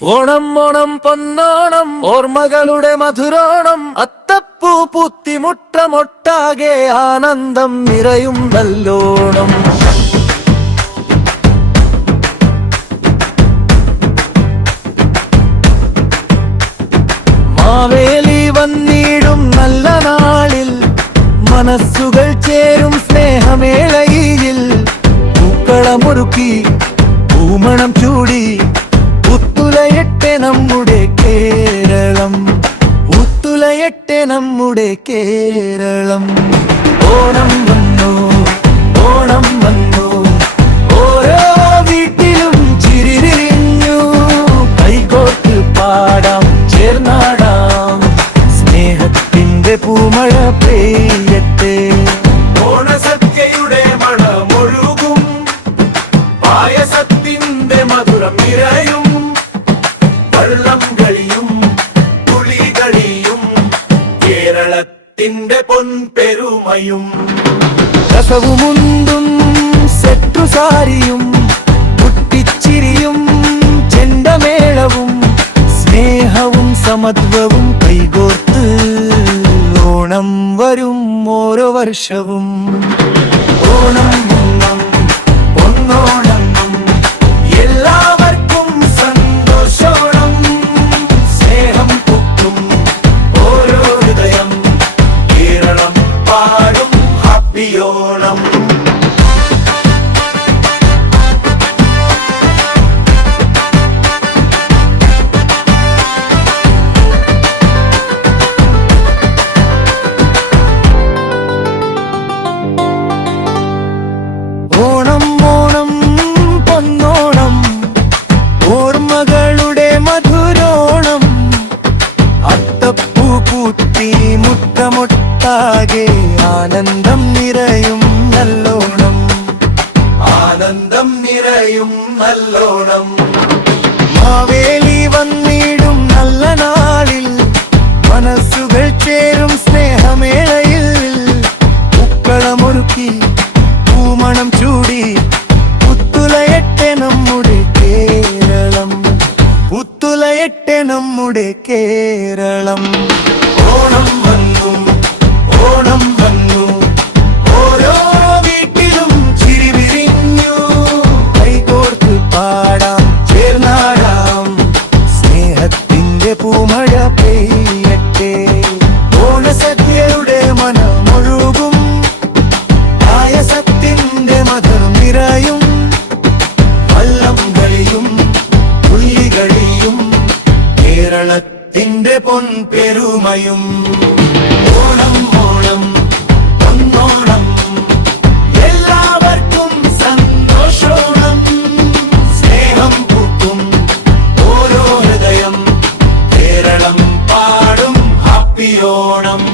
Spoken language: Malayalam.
ഓണം ഓണം പൊന്നോണം ഓർമ്മകളുടെ മധുരോണം അത്തപ്പൂ പുത്തിമുട്ടമൊട്ടാകെ ആനന്ദം നിറയും നല്ലോണം. മാവേലി വന്നിടും നല്ല നാളിൽ മനസ്സുകൾ ചേരും സ്നേഹമേളയിൽ പൂക്കളമൊരുക്കി പൂമണം ചൂടി ഉത്തുലയട്ടെ നമ്മുടെ കേരളം, ഉത്തുലയട്ടെ നമ്മുടെ കേരളം. ഓണം വന്നു, ഓണം വന്നു, ഓരോ വീട്ടിലും ചിരിരിഞ്ഞു. കൈകോർത്ത് പാടാം, ചേർന്നാടാം, സ്നേഹത്തിന്റെ പൂമഴ പെയ്യട്ടെ. ഓണസദ്യയുടെ മണമൊഴുകും, പായസത്തിന്റെ മധുരം നിറയും, വള്ളം കളിയും പുളികളിയും കേരളത്തിന്റെ പൊൻപെരുമയും. രസവുമുണ്ടും സെറ്റുസാരിയും കുട്ടിച്ചിരിയും ചെണ്ടമേളവും സ്നേഹവും സമത്വവും കൈകോർത്ത് ഓണം വരും ഓരോ വർഷവും. ഓണം ഓണം പൊന്നോണം എല്ലാവർക്കും സന്തോഷോണം. സ്നേഹം പൂക്കും ഓരോ ഹൃദയം, കേരളം പാടും ഹാപ്പിയോണം. ഓണം ഓണം പൊന്നോണം ഓർമ്മകളുടെ മധുരോണം അത്തപ്പൂ പൂത്തി മുട്ടമൊട്ടാകെ ആനന്ദം നിറയും നല്ലോണം, ആനന്ദം നിറയും നല്ലോണം. മാവേലി വന്നിടും നല്ല നാളിൽ മനസ്സുകൾ ചേരും സ്നേഹമേളയിൽ പൂക്കളമൊരുക്കി പൂമണം ചൂടി പുത്തുലയട്ടെ നമ്മുടെ കേരളം, പുത്തുലയട്ടെ നമ്മുടെ കേരളം. ഓണം വന്നു, ഓണം വന്നു, ഓരോ വീട്ടിലും ചിരി വിരിഞ്ഞു. കൈകോർത്ത് പാടാം, ചേർന്നാടാം, സ്നേഹത്തിന്റെ പൂമഴ പെയ്യട്ടെ. ഓണസദ്യയുടെ മനമൊഴുകും, പായസത്തിന്റെ മധുരം നിറയും, വള്ളം കളിയും പുള്ളികളിയും കേരളത്തിന്റെ പൊൻപെരുമയും. ഓണം ഓണം പൊന്നോണം എല്ലാവർക്കും സന്തോഷോണം. സ്നേഹം പൂക്കും ഓരോ ഹൃദയം, കേരളം പാടും ഹാപ്പിയോണം.